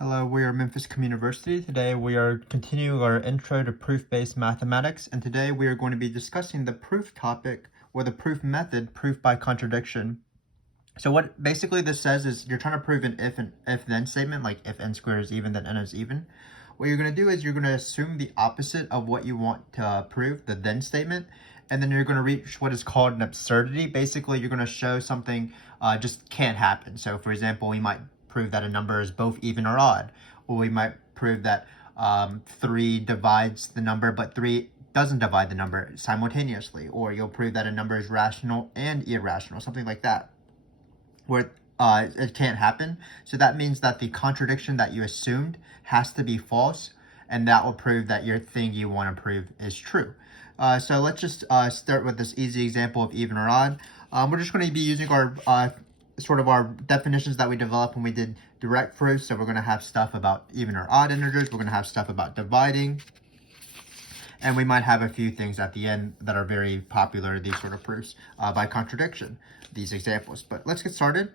Hello, we are Memphis Communiversity. Today we are continuing our intro to proof-based mathematics, and today we are going to be discussing the proof topic, or the proof method, proof by contradiction. So what basically this says is you're trying to prove an if-then statement, like if n squared is even, then n is even. What you're going to do is you're going to assume the opposite of what you want to prove, the then statement, and then you're going to reach what is called an absurdity. Basically, you're going to show something just can't happen. So for example, we might prove that a number is both even or odd, or we might prove that 3 divides the number, but 3 doesn't divide the number simultaneously, or you'll prove that a number is rational and irrational, something like that, where it can't happen. So that means that the contradiction that you assumed has to be false, and that will prove that your thing you want to prove is true. So let's just start with this easy example of even or odd. We're just going to be using our sort of our definitions that we developed when we did direct proofs. So we're going to have stuff about even or odd integers. We're going to have stuff about dividing. And we might have a few things at the end that are very popular, these sort of proofs, by contradiction, these examples. But let's get started.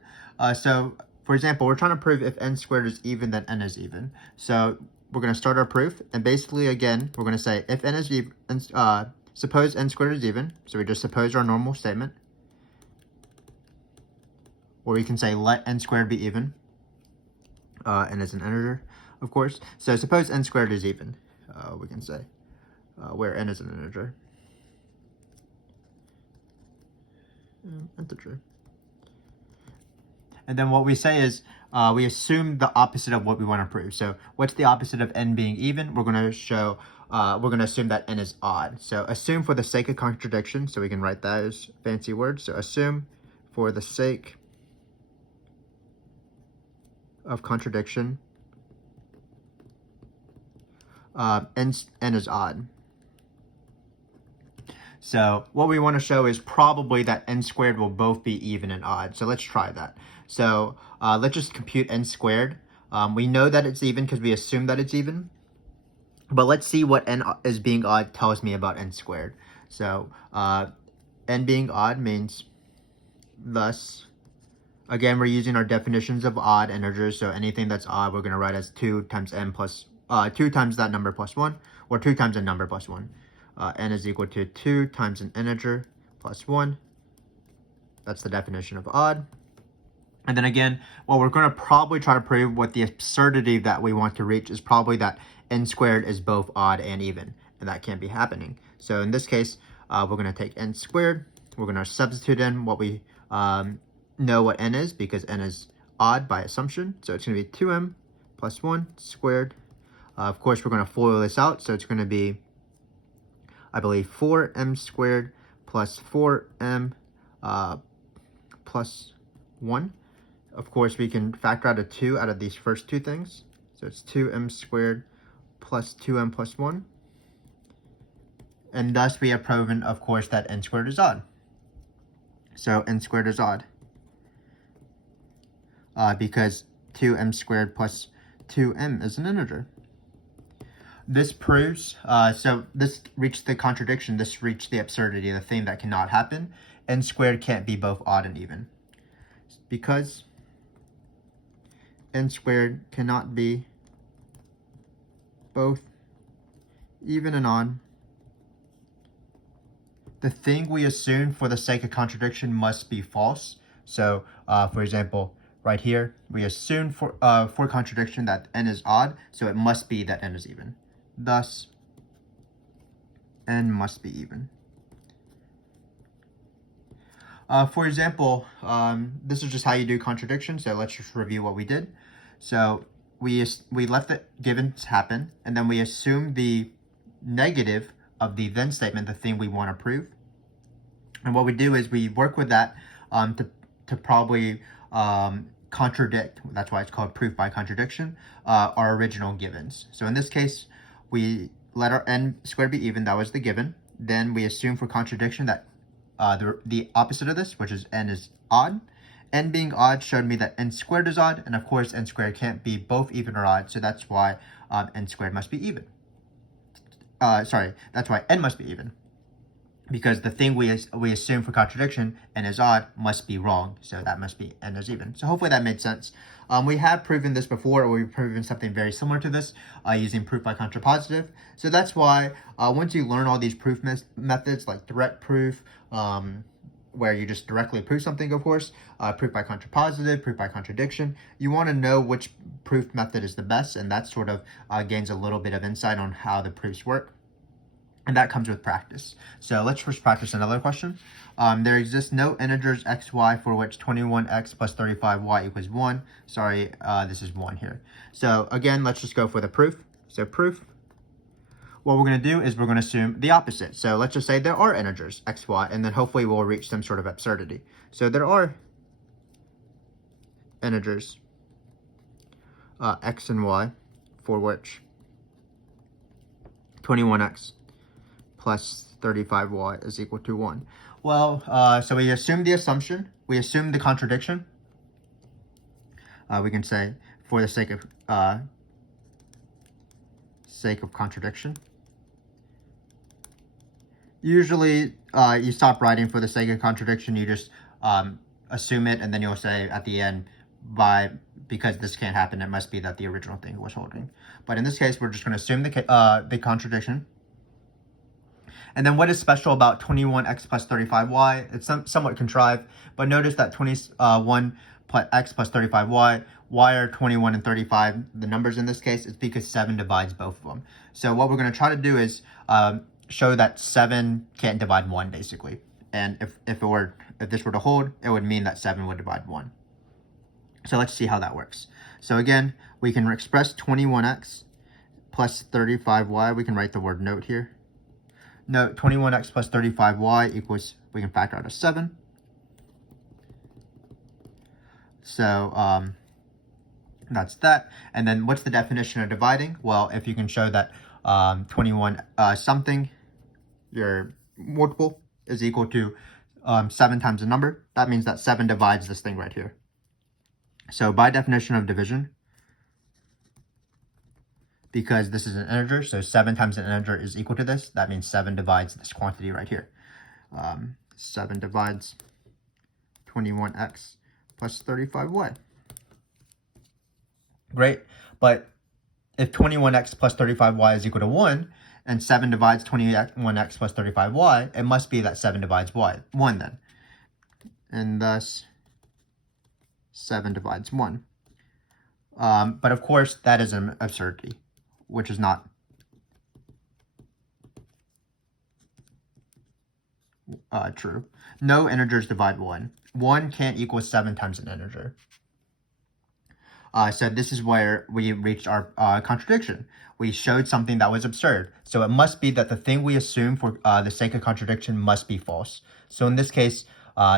So, for example, we're trying to prove if n squared is even, then n is even. So we're going to start our proof. And basically, again, we're going to say if n is even, suppose n squared is even. So we just suppose our normal statement. Or we can say let n squared be even. N is an integer, of course. So suppose n squared is even, we can say. Where n is an integer. Integer. And then what we say is we assume the opposite of what we want to prove. So what's the opposite of n being even? We're going to show, we're going to assume that n is odd. So assume for the sake of contradiction, so we can write that as fancy words. So assume for the sake of contradiction, n is odd. So what we want to show is probably that n squared will both be even and odd. So let's try that. So let's just compute n squared. We know that it's even because we assume that it's even. But let's see what n is being odd tells me about n squared. So n being odd means thus, again, we're using our definitions of odd integers. So anything that's odd, we're going to write as 2 times n plus 2 times that number plus 1, or 2 times a number plus 1. N is equal to 2 times an integer plus 1. That's the definition of odd. And then again, well, we're going to probably try to prove what the absurdity that we want to reach is probably that n squared is both odd and even, and that can't be happening. So in this case, we're going to take n squared. We're going to substitute in what we know what n is, because n is odd by assumption. So it's going to be 2m plus 1 squared. Of course, we're going to FOIL this out, so it's going to be, I believe, 4m squared plus 4m plus 1. Of course, we can factor out a 2 out of these first two things. So it's 2m squared plus 2m plus 1. And thus we have proven, of course, that n squared is odd. So n squared is odd. Because 2m squared plus 2m is an integer. This proves, so this reached the contradiction, this reached the absurdity, the thing that cannot happen. N squared can't be both odd and even. Because n squared cannot be both even and odd, the thing we assume for the sake of contradiction must be false. So, for example, right here, we assume for contradiction that n is odd, so it must be that n is even. Thus, n must be even. For example, this is just how you do contradiction, so let's just review what we did. So we let the givens happen, and then we assume the negative of the then statement, the thing we want to prove. And what we do is we work with that to probably contradict, that's why it's called proof by contradiction, our original givens. So in this case, we let our n squared be even, that was the given. Then we assume for contradiction that the opposite of this, which is n is odd. N being odd showed me that n squared is odd, and of course n squared can't be both even or odd, so that's why n squared must be even. That's why n must be even. because the thing we assume for contradiction, n is odd, must be wrong. So that must be n is even. So hopefully that made sense. We have proven this before, or we've proven something very similar to this using proof by contrapositive. So that's why once you learn all these proof methods like direct proof, where you just directly prove something, of course, proof by contrapositive, proof by contradiction, you want to know which proof method is the best, and that sort of gains a little bit of insight on how the proofs work. And that comes with practice. So let's first practice another question. There exists no integers x, y for which 21x plus 35y equals 1. Sorry, this is 1 here. So again, let's just go for the proof. So proof, what we're going to do is we're going to assume the opposite. So let's just say there are integers x, y, and then hopefully we'll reach some sort of absurdity. So there are integers x and y for which 21x plus 35y is equal to 1. Well, so we assume the assumption, we assume the contradiction. We can say, for the sake of contradiction. Usually, you stop writing for the sake of contradiction. You just assume it, and then you'll say at the end, because this can't happen, it must be that the original thing was holding. But in this case, we're just going to assume the contradiction. And then what is special about 21x plus 35y? It's somewhat contrived, but notice that 21 plus x plus 35y, y are 21 and 35, the numbers in this case, it's because 7 divides both of them. So what we're going to try to do is show that 7 can't divide 1, basically. And if this were to hold, it would mean that 7 would divide 1. So let's see how that works. So again, we can express 21x plus 35y. We can write the word note here. Note 21x plus 35y equals, we can factor out a 7. So that's that. And then what's the definition of dividing? Well, if you can show that 21 something, your multiple, is equal to 7 times the number, that means that 7 divides this thing right here. So by definition of division, because this is an integer, so 7 times an integer is equal to this, that means 7 divides this quantity right here. 7 divides 21x plus 35y. Great, but if 21x plus 35y is equal to 1, and 7 divides 21x plus 35y, it must be that 7 divides 1 then. And thus, 7 divides 1. But of course, that is an absurdity, which is not true. No integers divide 1. 1 can't equal 7 times an integer. So this is where we reached our contradiction. We showed something that was absurd. So it must be that the thing we assume for the sake of contradiction must be false. So in this case,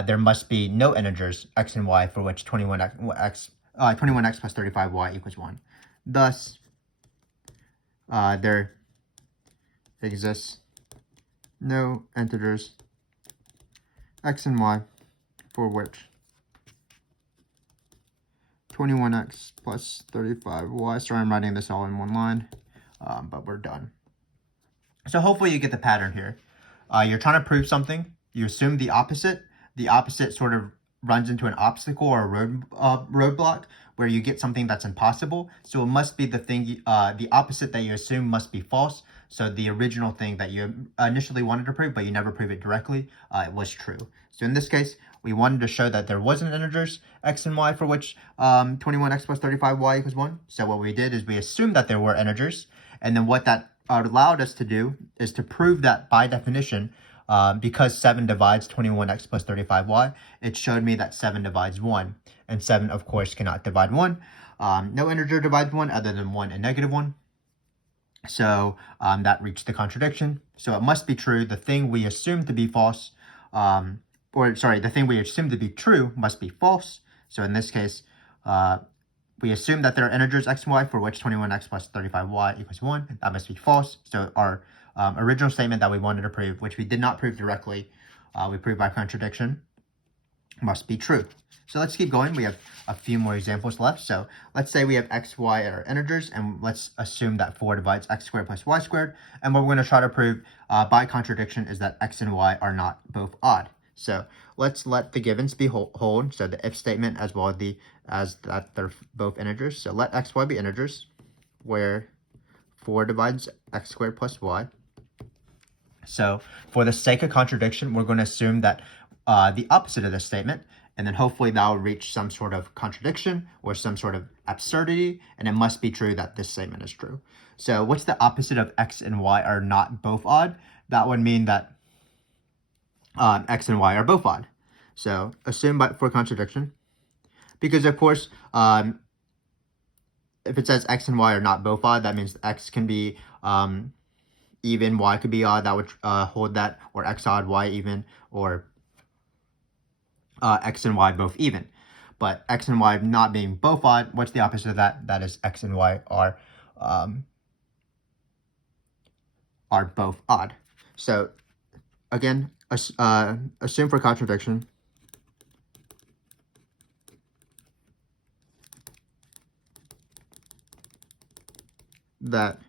there must be no integers x and y for which 21x plus 35y equals 1. Thus, there exists no integers x and y for which 21x plus 35y. Sorry, I'm writing this all in one line, but we're done. So hopefully you get the pattern here. You're trying to prove something. You assume the opposite. The opposite sort of runs into an obstacle or a roadblock where you get something that's impossible. So it must be the thing, the opposite that you assume must be false. So the original thing that you initially wanted to prove, but you never prove it directly, it was true. So in this case, we wanted to show that there wasn't integers x and y for which 21x plus 35y equals 1. So what we did is we assumed that there were integers. And then what that allowed us to do is to prove that by definition, because 7 divides 21x plus 35y, it showed me that 7 divides 1. And 7, of course, cannot divide 1. No integer divides 1 other than 1 and negative 1. So that reached the contradiction. So it must be true. The thing we assume to be false, the thing we assume to be true must be false. So in this case, we assume that there are integers x and y for which 21x plus 35y equals 1. That must be false. So our original statement that we wanted to prove, which we did not prove directly, we proved by contradiction. must be true. So let's keep going. We have a few more examples left. So let's say we have x, y are integers, and let's assume that 4 divides x squared plus y squared. And what we're going to try to prove by contradiction is that x and y are not both odd. So let's let the givens be whole. So the if statement as well as that they're both integers. So let x, y be integers, where 4 divides x squared plus y. So for the sake of contradiction, we're going to assume that the opposite of this statement, and then hopefully that will reach some sort of contradiction or some sort of absurdity, and it must be true that this statement is true. So what's the opposite of x and y are not both odd? That would mean that x and y are both odd. So assume for contradiction, because of course, if it says x and y are not both odd, that means x can be even, y could be odd. That would hold that, or x odd, y even, or x and y both even. But x and y not being both odd, what's the opposite of that? That is x and y are both odd. So again, assume for contradiction that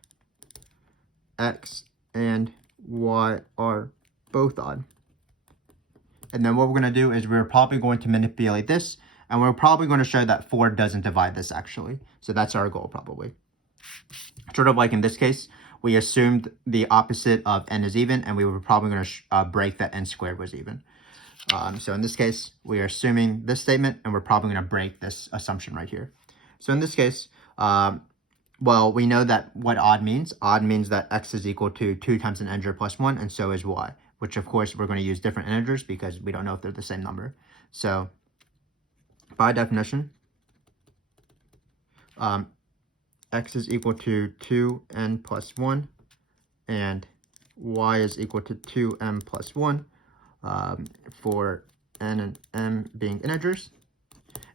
x and y are both odd. And then what we're going to do is we're probably going to manipulate this, and we're probably going to show that 4 doesn't divide this actually. So that's our goal probably. Sort of like in this case, we assumed the opposite of n is even, and we were probably going to break that n squared was even. So in this case, we are assuming this statement, and we're probably going to break this assumption right here. So in this case, well, we know that what odd means. Odd means that x is equal to 2 times an integer plus 1, and so is y, which of course we're going to use different integers because we don't know if they're the same number. So by definition, x is equal to 2n plus 1, and y is equal to 2m plus 1 for n and m being integers.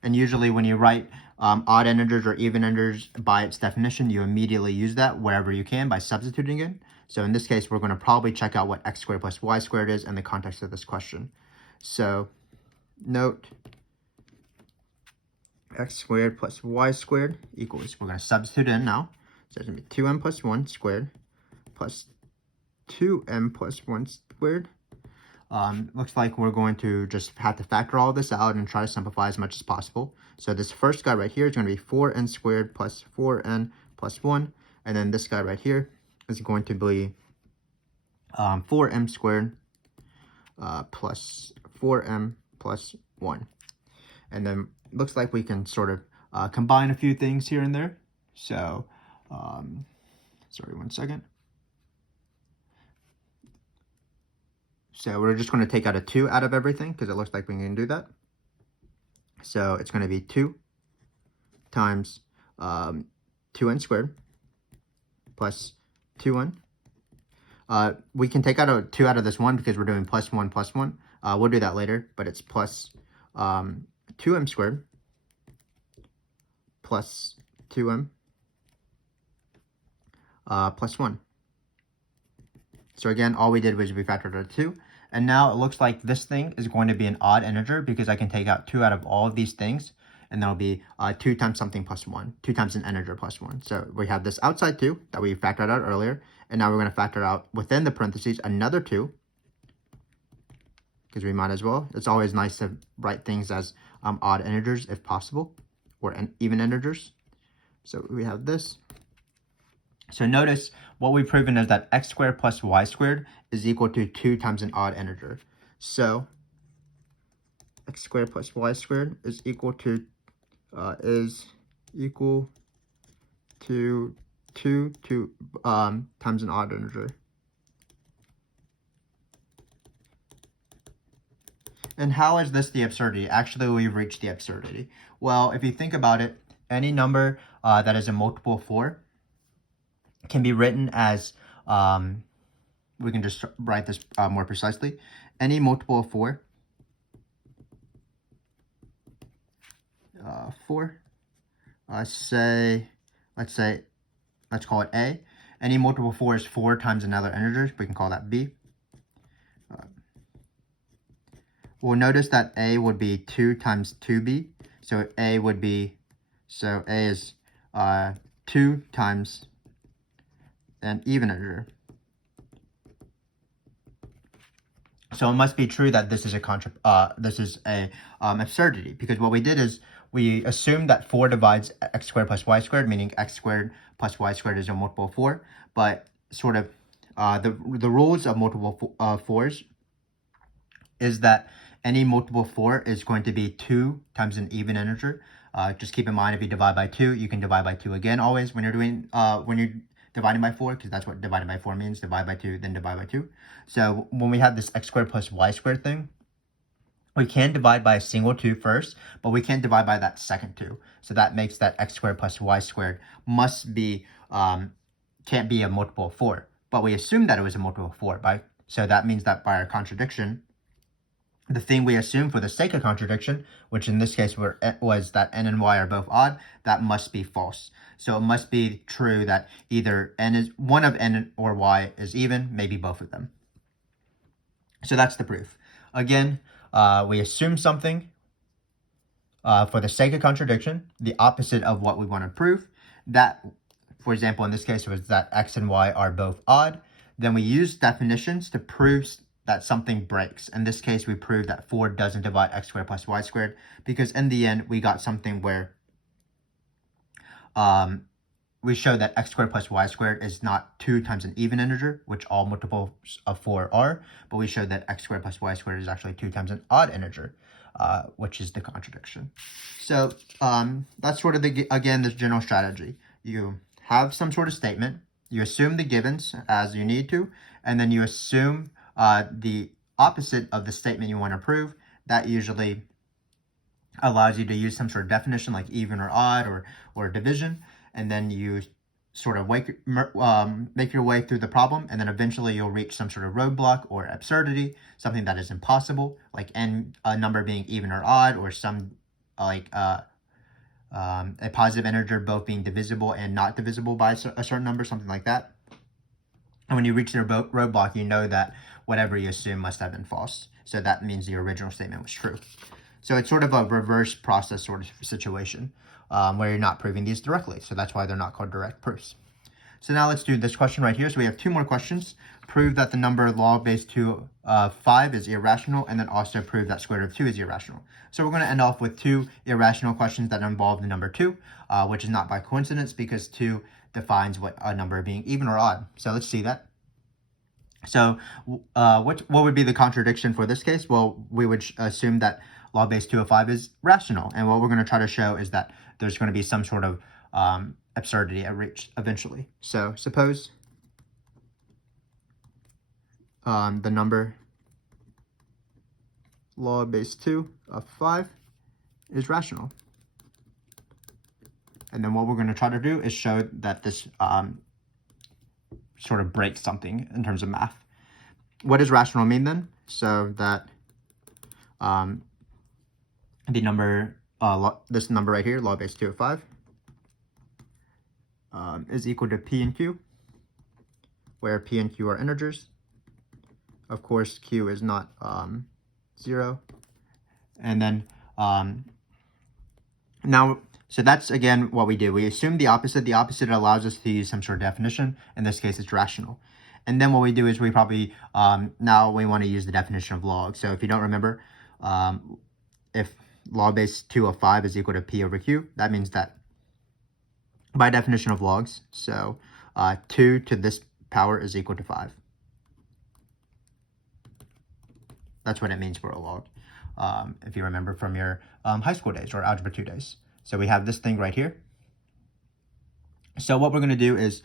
And usually when you write odd integers or even integers by its definition, you immediately use that wherever you can by substituting it. So in this case, we're going to probably check out what x squared plus y squared is in the context of this question. So note x squared plus y squared equals, we're going to substitute in now. So it's going to be 2m plus 1 squared plus 2m plus 1 squared. Looks like we're going to just have to factor all this out and try to simplify as much as possible. So this first guy right here is going to be 4n squared plus 4n plus 1. And then this guy right here is going to be 4m squared plus 4m plus 1. And then looks like we can sort of combine a few things here and there. So, sorry, one second. So we're just going to take out a 2 out of everything because it looks like we can do that. So it's going to be 2 times 2n squared plus 2n. We can take out a 2 out of this 1 because we're doing plus 1 plus 1. We'll do that later, but it's plus 2m squared plus 2m plus 1. So again, all we did was we factored out 2. And now it looks like this thing is going to be an odd integer because I can take out 2 out of all of these things. And that'll be 2 times something plus 1. 2 times an integer plus 1. So we have this outside 2 that we factored out earlier. And now we're going to factor out within the parentheses another 2. Because we might as well. It's always nice to write things as odd integers if possible. Or even integers. So we have this. So notice what we've proven is that x squared plus y squared is equal to 2 times an odd integer. So x squared plus y squared is equal to 2 times an odd integer. And how is this the absurdity? Actually, we've reached the absurdity. Well, if you think about it, any number that is a multiple of 4 can be written as, we can just write this more precisely. Any multiple of 4, let's call it A. Any multiple of 4 is 4 times another integer. We can call that B. We'll notice that A would be 2 times 2B. So A would be, so A is 2 times an even integer. So it must be true that this is a absurdity, because what we did is we assumed that 4 divides x squared plus y squared, meaning x squared plus y squared is a multiple of 4. But sort of the rules of multiple 4s is that any multiple 4 is going to be 2 times an even integer. Just keep in mind, if you divide by 2, you can divide by 2 again always when you're doing dividing by 4, because that's what dividing by 4 means. Divide by 2, then divide by 2. So when we have this x squared plus y squared thing, we can divide by a single 2 first, but we can't divide by that second 2. So that makes that x squared plus y squared must be, can't be a multiple of 4. But we assumed that it was a multiple of 4. So that means that by our contradiction, the thing we assume for the sake of contradiction, which in this case was that n and y are both odd, that must be false. So it must be true that either one of n or y is even, maybe both of them. So that's the proof. Again, we assume something for the sake of contradiction, the opposite of what we want to prove. That, for example, in this case was that x and y are both odd. Then we use definitions to prove that something breaks. In this case, we proved that 4 doesn't divide x squared plus y squared, because in the end, we got something where we show that x squared plus y squared is not 2 times an even integer, which all multiples of 4 are, but we showed that x squared plus y squared is actually 2 times an odd integer, which is the contradiction. So that's sort of, again, this general strategy. You have some sort of statement, you assume the givens as you need to, and then you assume the opposite of the statement you want to prove. That usually allows you to use some sort of definition like even or odd or division, and then you sort of make your way through the problem, and then eventually you'll reach some sort of roadblock or absurdity, something that is impossible, like a number being even or odd, or some like a positive integer both being divisible and not divisible by a certain number, something like that. And when you reach the roadblock, you know that whatever you assume must have been false. So that means the original statement was true. So it's sort of a reverse process sort of situation where you're not proving these directly. So that's why they're not called direct proofs. So now let's do this question right here. So we have 2 more questions. Prove that the number log base 2 of 5 is irrational, and then also prove that square root of 2 is irrational. So we're going to end off with 2 irrational questions that involve the number 2, which is not by coincidence, because 2 defines what a number being even or odd. So let's see that. So what would be the contradiction for this case? Well, we would assume that log base 2 of 5 is rational. And what we're going to try to show is that there's going to be some sort of absurdity eventually. So suppose the number log base 2 of 5 is rational. And then what we're going to try to do is show that this sort of breaks something in terms of math. What does rational mean then? So that the number, this number right here, log base 2 of 5, is equal to p and q, where p and q are integers. Of course, q is not 0. And then now, so that's again what we do. We assume the opposite. The opposite allows us to use some sort of definition. In this case, it's rational. And then what we do is we probably, now we want to use the definition of log. So if you don't remember, if log base 2 of 5 is equal to p over q, that means that by definition of logs, so 2 to this power is equal to 5. That's what it means for a log, if you remember from your high school days or algebra 2 days. So we have this thing right here. So what we're going to do is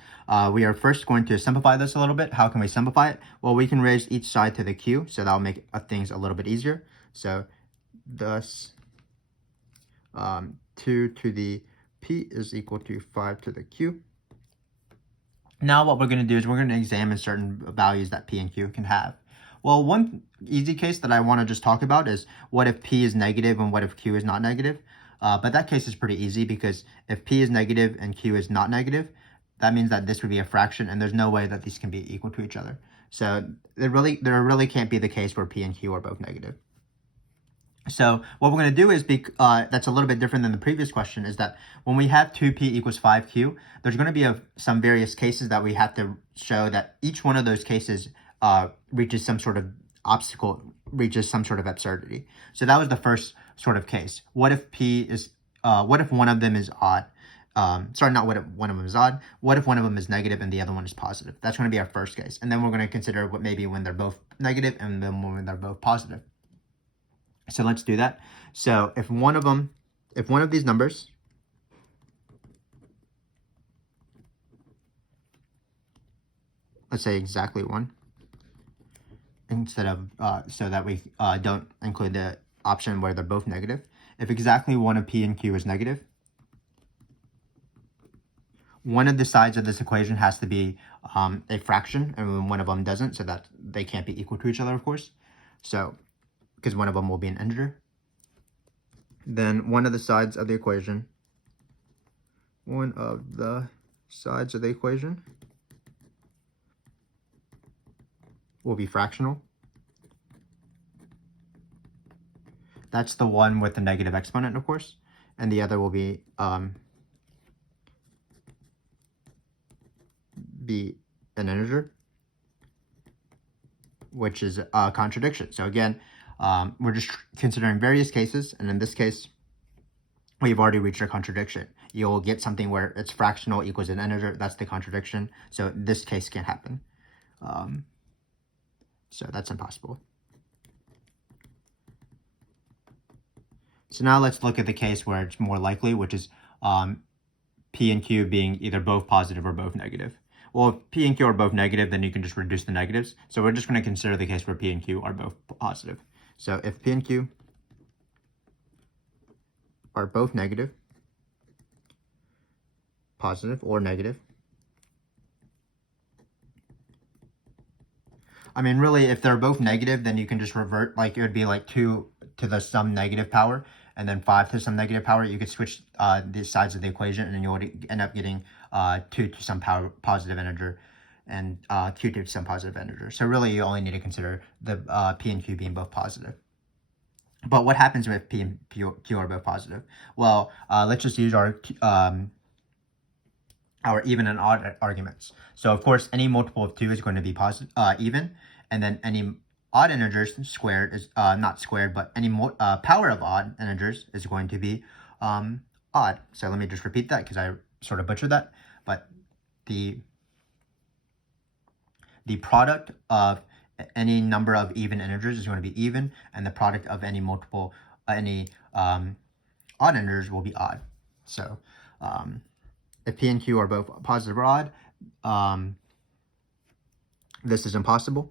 we are first going to simplify this a little bit. How can we simplify it? Well, we can raise each side to the q, so that'll make things a little bit easier. So thus 2 to the p is equal to 5 to the q. Now what we're going to do is we're going to examine certain values that p and q can have. Well, one easy case that I want to just talk about is what if p is negative and what if q is not negative? But that case is pretty easy, because if p is negative and q is not negative, that means that this would be a fraction, and there's no way that these can be equal to each other. So there really can't be the case where p and q are both negative. So what we're going to do is, that's a little bit different than the previous question, is that when we have 2p equals 5q, there's going to be some various cases that we have to show that each one of those cases reaches some sort of obstacle, reaches some sort of absurdity. So that was the first sort of case. What if what if one of them is odd? Sorry, not what if one of them is odd. What if one of them is negative and the other one is positive? That's going to be our first case. And then we're going to consider what maybe when they're both negative and then when they're both positive. So let's do that. So if one of these numbers let's say exactly 1, instead of so that we don't include the option where they're both negative. If exactly one of p and q is negative, one of the sides of this equation has to be a fraction, and one of them doesn't, so that they can't be equal to each other, of course. So because one of them will be an integer, then one of the sides of the equation will be fractional. That's the one with the negative exponent, of course, and the other will be an integer, which is a contradiction. So again, we're just considering various cases, and in this case, we've already reached a contradiction. You'll get something where it's fractional equals an integer. That's the contradiction. So this case can't happen. So that's impossible. So now let's look at the case where it's more likely, which is p and q being either both positive or both negative. Well, if p and q are both negative, then you can just reduce the negatives. So we're just going to consider the case where p and q are both positive. So if p and q are both negative, positive or negative, I mean, really, if they're both negative, then you can just revert, like it would be like 2 to the some negative power, and then 5 to some negative power. You could switch the sides of the equation, and then you would end up getting 2 to some positive integer, and q to some positive integer. So really, you only need to consider the p and q being both positive. But what happens if p and q are both positive? Well, let's just use our even and odd arguments. So of course, any multiple of 2 is going to be even, and then any odd integers squared is not squared, but any power of odd integers is going to be odd. So let me just repeat that because I sort of butchered that. But the product of any number of even integers is going to be even, and the product of any odd integers will be odd. So if p and q are both positive or odd, this is impossible.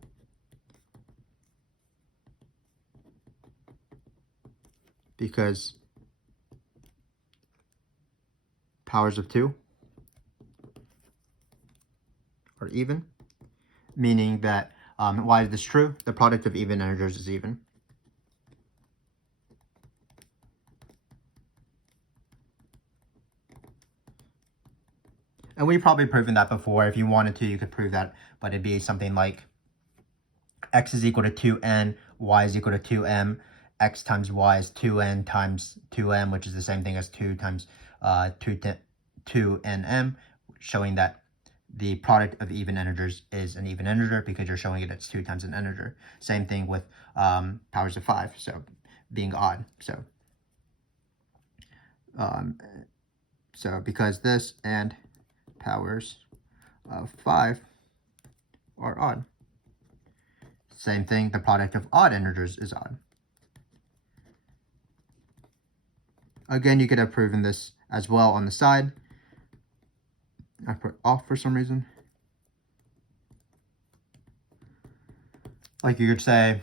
Because powers of 2 are even, meaning that, why is this true? The product of even integers is even. And we've probably proven that before. If you wanted to, you could prove that, but it'd be something like x is equal to 2n, y is equal to 2m, x times y is 2n times 2m, which is the same thing as 2 times 2nm, showing that the product of even integers is an even integer because you're showing it it's 2 times an integer. Same thing with powers of 5, so being odd. So because this and powers of 5 are odd. Same thing, the product of odd integers is odd. Again, you could have proven this as well on the side. I put off for some reason. Like you could say,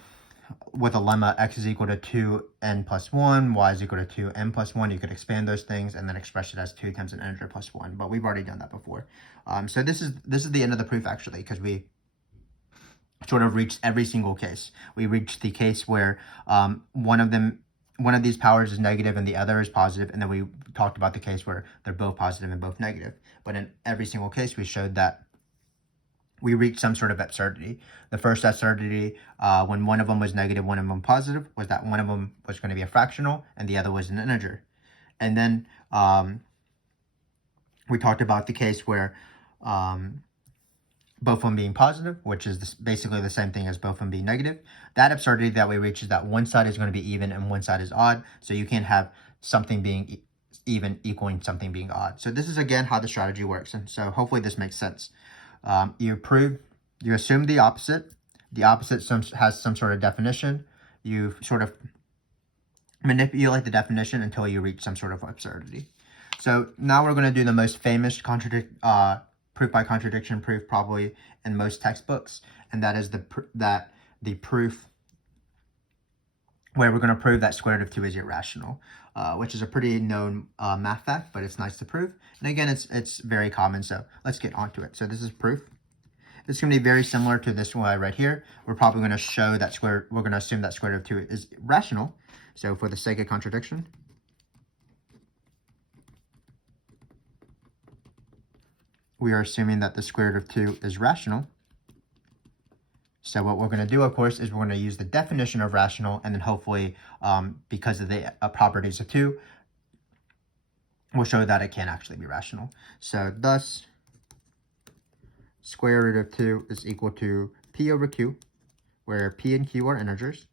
with a lemma, x is equal to 2n plus 1, y is equal to 2n plus 1. You could expand those things and then express it as 2 times an integer plus 1. But we've already done that before. So this is the end of the proof, actually, because we sort of reached every single case. We reached the case where one of these powers is negative and the other is positive, and then we talked about the case where they're both positive and both negative. But in every single case, we showed that we reached some sort of absurdity. The first absurdity, when one of them was negative, one of them positive, was that one of them was going to be a fractional and the other was an integer. And then we talked about the case where both of them being positive, which is basically the same thing as both of them being negative. That absurdity that we reach is that one side is going to be even and one side is odd. So you can't have something being even equaling something being odd. So this is, again, how the strategy works. And so hopefully this makes sense. You assume the opposite. The opposite has some sort of definition. You sort of manipulate the definition until you reach some sort of absurdity. So now we're going to do the most famous proof by contradiction proof probably in most textbooks, and that is the proof where we're going to prove that square root of 2 is irrational, which is a pretty known math fact, but it's nice to prove. And again, it's very common, so let's get onto it. So this is proof. It's going to be very similar to this one I read here. We're probably going to show that we're going to assume that square root of 2 is rational. So for the sake of contradiction, we are assuming that the square root of 2 is rational. So what we're going to do, of course, is we're going to use the definition of rational, and then hopefully, because of the properties of 2, we'll show that it can actually be rational. So thus, square root of 2 is equal to p over q, where p and q are integers.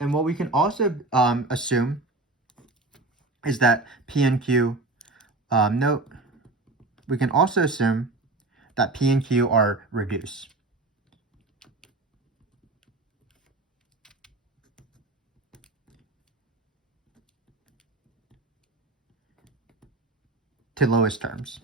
And what we can also assume is that p and q, we can also assume that p and q are reduced. To lowest terms.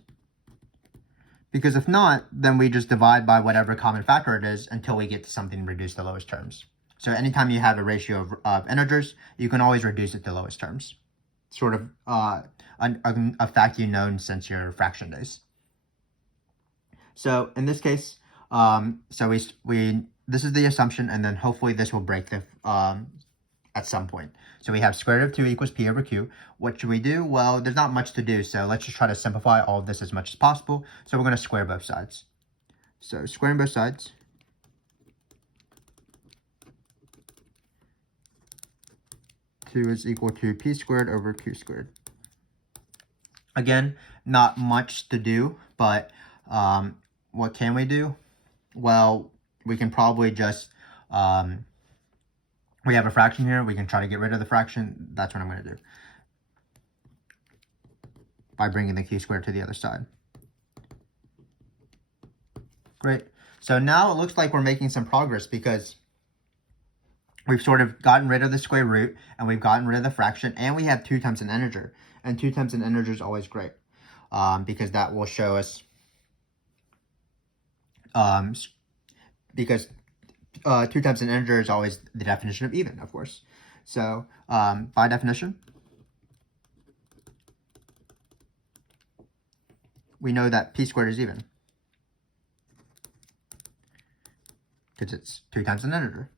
Because if not, then we just divide by whatever common factor it is until we get to something reduced to lowest terms. So anytime you have a ratio of integers, you can always reduce it to lowest terms. Sort of a fact you've known since your fraction days. So in this case, this is the assumption, and then hopefully this will break the at some point. So we have square root of 2 equals p over q. What should we do? Well, there's not much to do, so let's just try to simplify all of this as much as possible. So we're going to square both sides. So squaring both sides. Two is equal to p squared over q squared. Again, not much to do, but what can we do? Well, we can probably just, we have a fraction here. We can try to get rid of the fraction. That's what I'm going to do by bringing the q squared to the other side. Great. So now it looks like we're making some progress because we've sort of gotten rid of the square root, and we've gotten rid of the fraction, and we have 2 times an integer. And 2 times an integer is always great because that will show us, because 2 times an integer is always the definition of even, of course. So by definition, we know that p squared is even because it's 2 times an integer.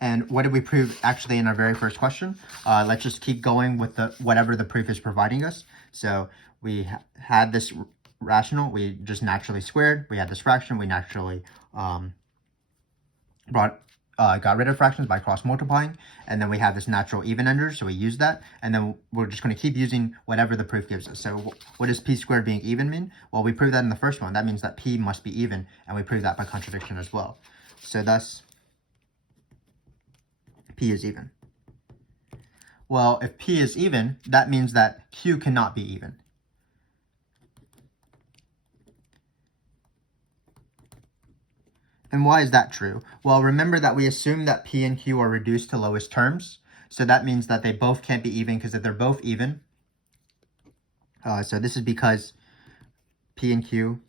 And what did we prove actually in our very first question? Let's just keep going with whatever the proof is providing us. So we had this rational, we just naturally squared. We had this fraction, we naturally got rid of fractions by cross multiplying. And then we have this natural even integer, so we use that. And then we're just going to keep using whatever the proof gives us. So what does p squared being even mean? Well, we proved that in the first one. That means that p must be even, and we proved that by contradiction as well. So thus, p is even. Well, if p is even, that means that q cannot be even. And why is that true? Well, remember that we assume that p and q are reduced to lowest terms. So that means that they both can't be even, because if they're both even, so this is because p and q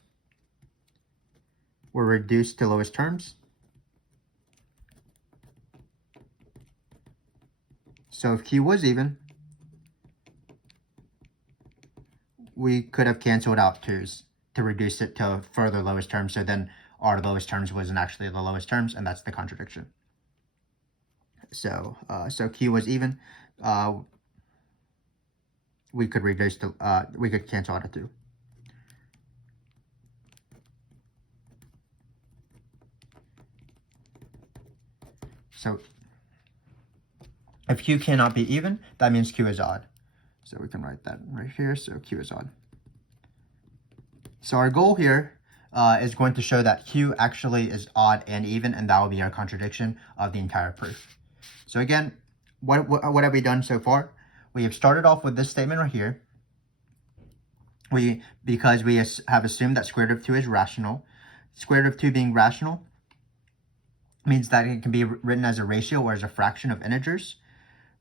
were reduced to lowest terms. So if q was even, we could have canceled out 2's to reduce it to further lowest terms. So then our lowest terms wasn't actually the lowest terms, and that's the contradiction. So so q was even. we could reduce to, we could cancel out a 2. So if Q cannot be even, that means Q is odd. So we can write that right here. So Q is odd. So our goal here is going to show that Q actually is odd and even, and that will be our contradiction of the entire proof. So again, what have we done so far? We have started off with this statement right here. Because we have assumed that square root of 2 is rational. Square root of 2 being rational means that it can be written as a ratio or as a fraction of integers.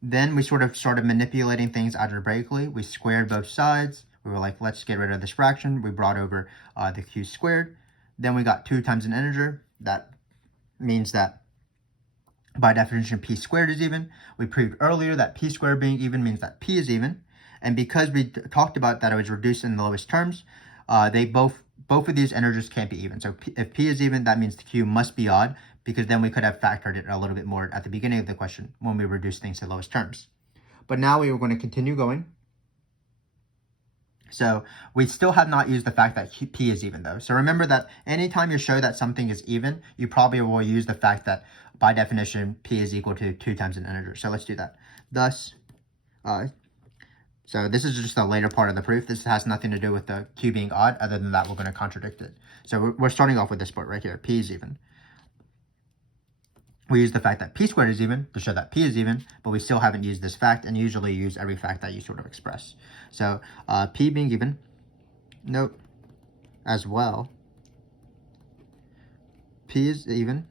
Then we sort of started manipulating things algebraically. We squared both sides. We were like, let's get rid of this fraction. We brought over the q squared. Then we got 2 times an integer. That means that by definition p squared is even. We proved earlier that p squared being even means that p is even. And because we talked about that it was reduced in the lowest terms, both of these integers can't be even. So if p is even, that means the q must be odd, because then we could have factored it a little bit more at the beginning of the question when we reduce things to lowest terms. But now we are going to continue going. So we still have not used the fact that p is even though. So remember that anytime you show that something is even, you probably will use the fact that by definition p is equal to 2 times an integer. So let's do that. Thus, so this is just a later part of the proof. This has nothing to do with the q being odd. Other than that, we're going to contradict it. So we're starting off with this part right here. P is even. We use the fact that p squared is even to show that p is even, but we still haven't used this fact, and usually use every fact that you sort of express. So p being even, note as well, p is even.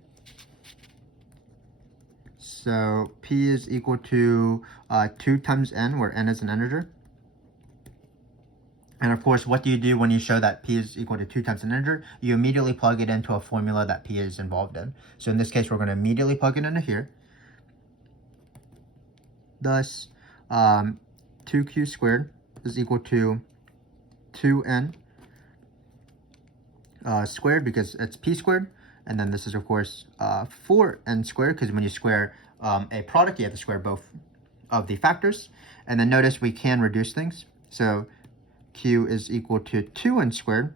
So p is equal to 2 times n, where n is an integer. And of course, what do you do when you show that p is equal to 2 times an integer? You immediately plug it into a formula that p is involved in. So in this case, we're going to immediately plug it into here. Thus, 2q squared is equal to 2n squared, because it's p squared. And then this is, of course, 4n squared, because when you square a product, you have to square both of the factors. And then notice we can reduce things. So q is equal to 2n squared.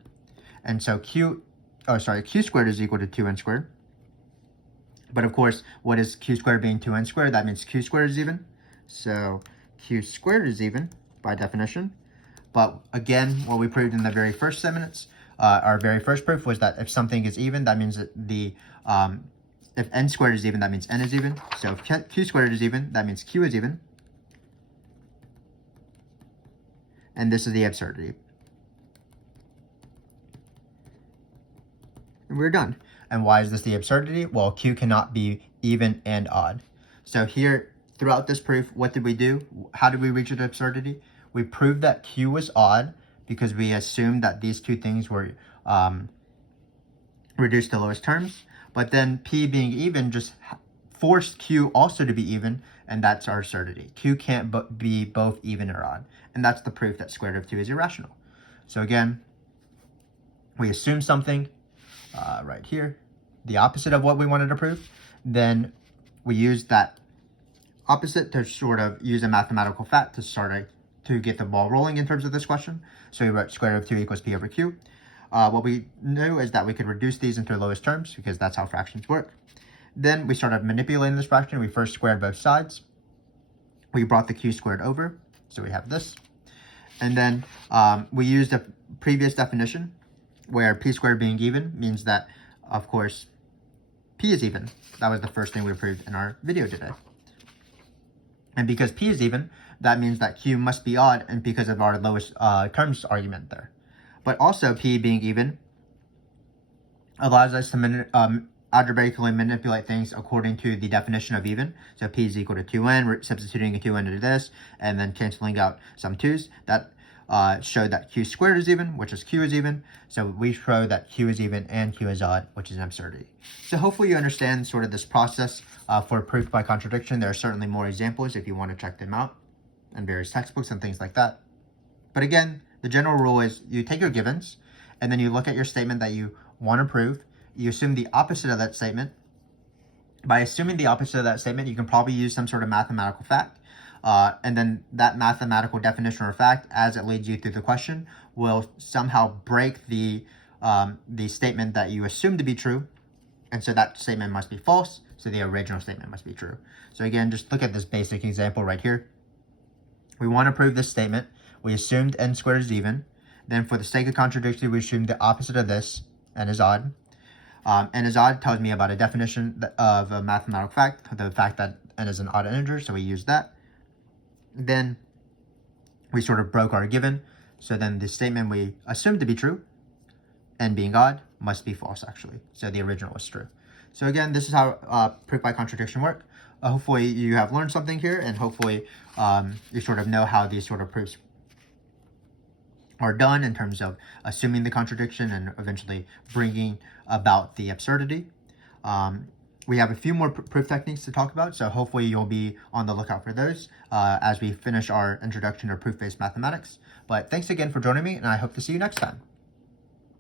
And so q squared is equal to 2n squared. But of course, what is q squared being 2n squared? That means q squared is even. So q squared is even by definition. But again, what we proved in the very first 7 minutes, our very first proof was that if something is even, that means that if n squared is even, that means n is even. So if q squared is even, that means q is even. And this is the absurdity. And we're done. And why is this the absurdity? Well, q cannot be even and odd. So here, throughout this proof, what did we do? How did we reach the absurdity? We proved that q was odd because we assumed that these two things were reduced to lowest terms. But then p being even just forced q also to be even, and that's our absurdity. Q can't be both even or odd. And that's the proof that square root of 2 is irrational. So again, we assume something right here, the opposite of what we wanted to prove. Then we use that opposite to sort of use a mathematical fact to get the ball rolling in terms of this question. So we wrote square root of 2 equals p over q. What we knew is that we could reduce these into lowest terms, because that's how fractions work. Then we started manipulating this fraction. We first squared both sides. We brought the q squared over, so we have this. And then we used a previous definition where p squared being even means that, of course, p is even. That was the first thing we proved in our video today. And because p is even, that means that q must be odd, and because of our lowest terms argument there. But also, p being even allows us to algebraically manipulate things according to the definition of even. So p is equal to 2n, we're substituting a 2n into this, and then canceling out some 2's. That showed that q squared is even, which is q is even. So we show that q is even and q is odd, which is an absurdity. So hopefully you understand sort of this process for proof by contradiction. There are certainly more examples if you want to check them out in various textbooks and things like that. But again, the general rule is you take your givens, and then you look at your statement that you want to prove. You assume the opposite of that statement. By assuming the opposite of that statement, you can probably use some sort of mathematical fact. and then that mathematical definition or fact, as it leads you through the question, will somehow break the statement that you assume to be true, and so that statement must be false, so the original statement must be true. So again, just look at this basic example right here. We want to prove this statement. We assumed n squared is even. Then for the sake of contradiction, we assume the opposite of this, n is odd. N is odd tells me about a definition of a mathematical fact, the fact that n is an odd integer, so we use that. Then we sort of broke our given, so then the statement we assumed to be true, n being odd, must be false actually. So the original was true. So again, this is how proof by contradiction work. Hopefully you have learned something here, and hopefully you sort of know how these sort of proofs are done in terms of assuming the contradiction and eventually bringing about the absurdity. We have a few more proof techniques to talk about, so hopefully you'll be on the lookout for those as we finish our introduction to proof-based mathematics. But thanks again for joining me, and I hope to see you next time.